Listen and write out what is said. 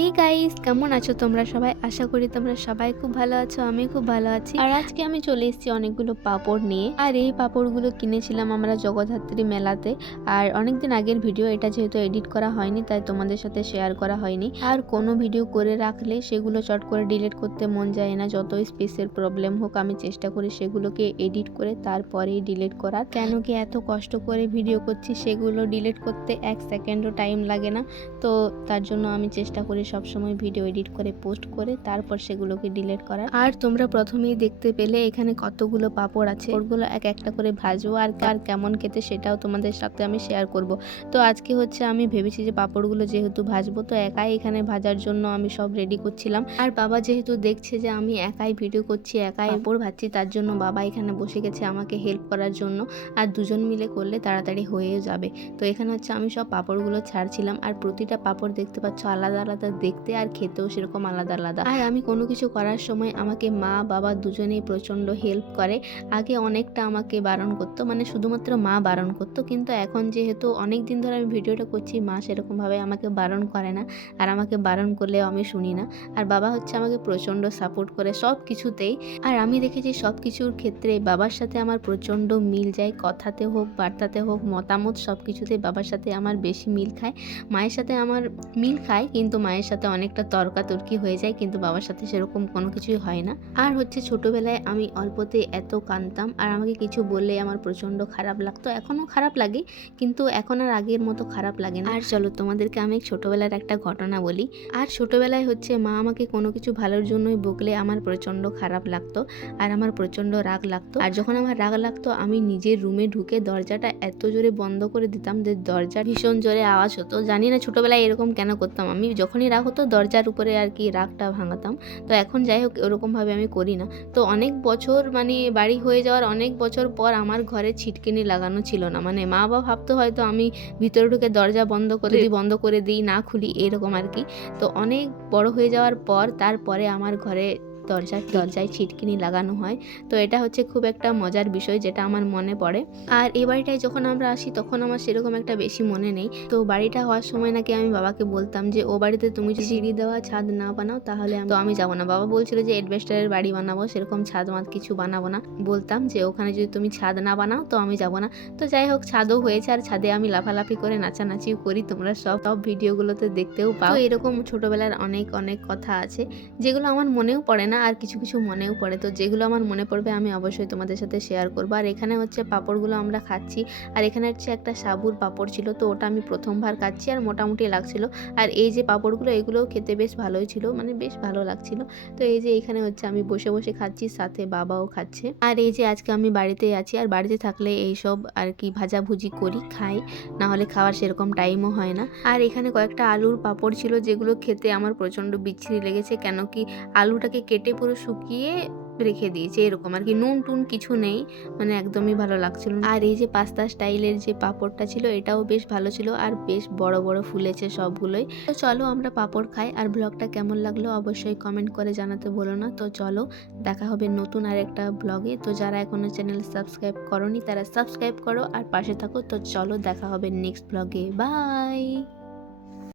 Hey guys কেমন আছো তোমরা সবাই? আশা করি তোমরা সবাই খুব ভালো আছো আমি খুব ভালো আছি। আর আজকে আমি চলে এসেছি অনেকগুলো পাপড় নিয়ে। আর এই পাপড়গুলো কিনেছিলাম আমরা জগদ্ধাত্রী মেলাতে। আর অনেকদিন আগের ভিডিও এটা যেহেতু এডিট করা হয়নি তাই তোমাদের সাথে শেয়ার করা হয়নি। আর কোনো ভিডিও করে রাখলে সেগুলো চট করে ডিলিট করতে মন যায় না যতই স্পেসের প্রবলেম হোক আমি চেষ্টা করি সেগুলোকে এডিট করে তারপরেই ডিলিট করার। কেন কি এত কষ্ট করে ভিডিও করছি সেগুলো ডিলিট করতে এক সেকেন্ডও টাইম লাগে না। তো তার জন্য আমি চেষ্টা করি সবসময় ভিডিও এডিট করে পোস্ট করে তারপর সেগুলোকে ডিলিট করার। আর তোমরা প্রথমেই দেখতে পেলে এখানে কতগুলো পাপড় আছে। ওগুলো এক একটা করে ভাজবো আর আর কেমন খেতে সেটাও তোমাদের সাথে আমি শেয়ার করব। তো আজকে হচ্ছে আমি ভেবেছি যে পাপড়গুলো যেহেতু ভাজবো তো একাই এখানে ভাজার জন্য আমি সব রেডি করছিলাম। আর বাবা যেহেতু দেখছে যে আমি একাই ভিডিও করছি একাই পাপড় ভাজছি তার জন্য বাবা এখানে বসে গেছে আমাকে হেল্প করার জন্য। আর দুজন মিলে করলে তাড়াতাড়ি হয়েও যাবে। তো এখানে হচ্ছে আমি সব পাপড়গুলো ছাড়ছিলাম। আর প্রতিটা পাপড় দেখতে পাচ্ছ আলাদা আলাদা দেখতে আর খেতেও সেরকম আলাদা আলাদা। আর আমি কোনো কিছু করার সময় আমাকে মা, বাবা দুজনেই প্রচণ্ড হেল্প করে। আগে অনেকটা আমাকে বারণ করতো মানে শুধুমাত্র মা বারণ করতো। কিন্তু এখন যেহেতু অনেক দিন ধরে আমি ভিডিওটা করছি, মা সেরকমভাবে আমাকে বারণ করে না। আর আমাকে বারণ করলেও আমি শুনি না। আর বাবা হচ্ছে আমাকে প্রচণ্ড সাপোর্ট করে সব কিছুতেই আর আমি দেখেছি সব কিছুর ক্ষেত্রে বাবার সাথে আমার প্রচণ্ড মিল যায়। কথাতে হোক, বার্তাতে হোক, মতামত সব কিছুতেই বাবার সাথে আমার বেশি মিল খায়। মায়ের সাথে আমার মিল খায়, কিন্তু মায়ের সাথে অনেকটা তর্কাতর্কি হয়ে যায়, কিন্তু বাবার সাথে সেরকম কোনো কিছুই হয় না। আর হচ্ছে ছোটোবেলায় আমি অল্পতে এত কাঁদতাম, আর আমাকে কিছু বললে আমার প্রচণ্ড খারাপ লাগতো। এখনও খারাপ লাগে, কিন্তু এখন আর আগের মতো খারাপ লাগে না। আর চলো তোমাদেরকে আমি ছোটোবেলার একটা ঘটনা বলি। আর ছোটোবেলায় হচ্ছে মা আমাকে কোনো কিছু ভালোর জন্যই বকলে আমার প্রচণ্ড খারাপ লাগতো, আর আমার প্রচণ্ড রাগ লাগতো। আর যখন আমার রাগ লাগতো, আমি নিজের রুমে ঢুকে দরজাটা এত জোরে বন্ধ করে দিতাম যে দরজা ভীষণ জোরে আওয়াজ হতো। জানি না ছোটোবেলায় এরকম কেন করতাম আমি, যখনই রাগ হতো দরজার উপরে আর কি রাগটা ভাঙাতাম। তো এখন যাই হোক ওরকমভাবে আমি করি না। তো অনেক বছর মানে বাড়ি হয়ে যাওয়ার অনেক বছর পর আমার ঘরে ছিটকিনি লাগানো ছিল না। মানে মা বাবা ভাবতো হয়তো আমি ভিতরে ঢুকে দরজা বন্ধ করে দিই বন্ধ করে দিই না খুলি এরকম আর কি। তো অনেক বড় হয়ে যাওয়ার পর তারপরে আমার ঘরে দরজার দরজায় ছিটকিনি লাগানো হয়। তো এটা হচ্ছে খুব একটা মজার বিষয় যেটা আমার মনে পড়ে। আর এই বাড়িটায় যখন আমরা আসি তখন আমার সেরকম একটা বেশি মনে নেই। তো বাড়িটা হওয়ার সময় নাকি আমি বাবাকে বলতাম যে, ও বাড়িতে তুমি যদি সিঁড়ি দেওয়া, ছাদ না বানাও তাহলে তো আমি যাব না। বাবা বলছিল যে, এডভেস্টারের বাড়ি বানাবো, সেরকম ছাদ মাদ কিছু বানাবো না। বলতাম যে, ওখানে যদি তুমি ছাদ না বানাও তো আমি যাব না। তো যাই হোক, ছাদও হয়েছে আর ছাদে আমি লাফালাফি করে নাচানাচিও করি। তোমরা সব সব ভিডিওগুলোতে দেখতেও পাও। এরকম ছোটবেলার অনেক অনেক কথা আছে যেগুলো আমার মনেও পড়ে না। আর কিছু কিছু মনেও পড়ে। তো যেগুলো আমার মনে পড়বে আমি অবশ্যই তোমাদের সাথে শেয়ার করব। আর এখানে হচ্ছে পাঁপড়গুলো আমরা খাচ্ছি। আর এখানে হচ্ছে একটা সাবুর পাঁপড় ছিল। তো ওটা আমি প্রথমবার খাচ্ছি আর মোটামুটি লাগছিল। আর এই যে পাঁপড়গুলো, এগুলোও খেতে বেশ ভালোই ছিল। মানে বেশ ভালো লাগছিল। তো এই যে এখানে হচ্ছে আমি বসে বসে খাচ্ছি, সাথে বাবাও খাচ্ছে। আর এই যে আজকে আমি বাড়িতে আছি আর বাড়িতে থাকলে এইসব আর কি ভাজাভুজি করি, খাই। না হলে খাওয়ার সেরকম টাইমও হয় না। আর এখানে কয়েকটা আলুর পাঁপড় ছিল যেগুলো খেতে আমার প্রচণ্ড বিচ্ছিরি লেগেছে। কেন কি আলুটাকে কেটে পুরো শুকিয়ে রেখে দিয়েছে, এরকম আর কি। নুন টুন কিছু নেই মানে একদমই ভালো লাগছিল। আর এই যে পাস্তা স্টাইলের যে পাঁপড়টা ছিল, এটাও বেশ ভালো ছিল আর বেশ বড় বড় ফুলেছে সবগুলোই। তো চলো আমরা পাঁপড় খাই, আর ব্লগটা কেমন লাগল অবশ্যই কমেন্ট করে জানাতে বলো না। তো চলো, দেখা হবে নতুন আর একটা ব্লগে। তো যারা এখনও চ্যানেল সাবস্ক্রাইব করনি, তারা সাবস্ক্রাইব করো আর পাশে থাকো। তো চলো, দেখা হবে নেক্সট ব্লগে। বাই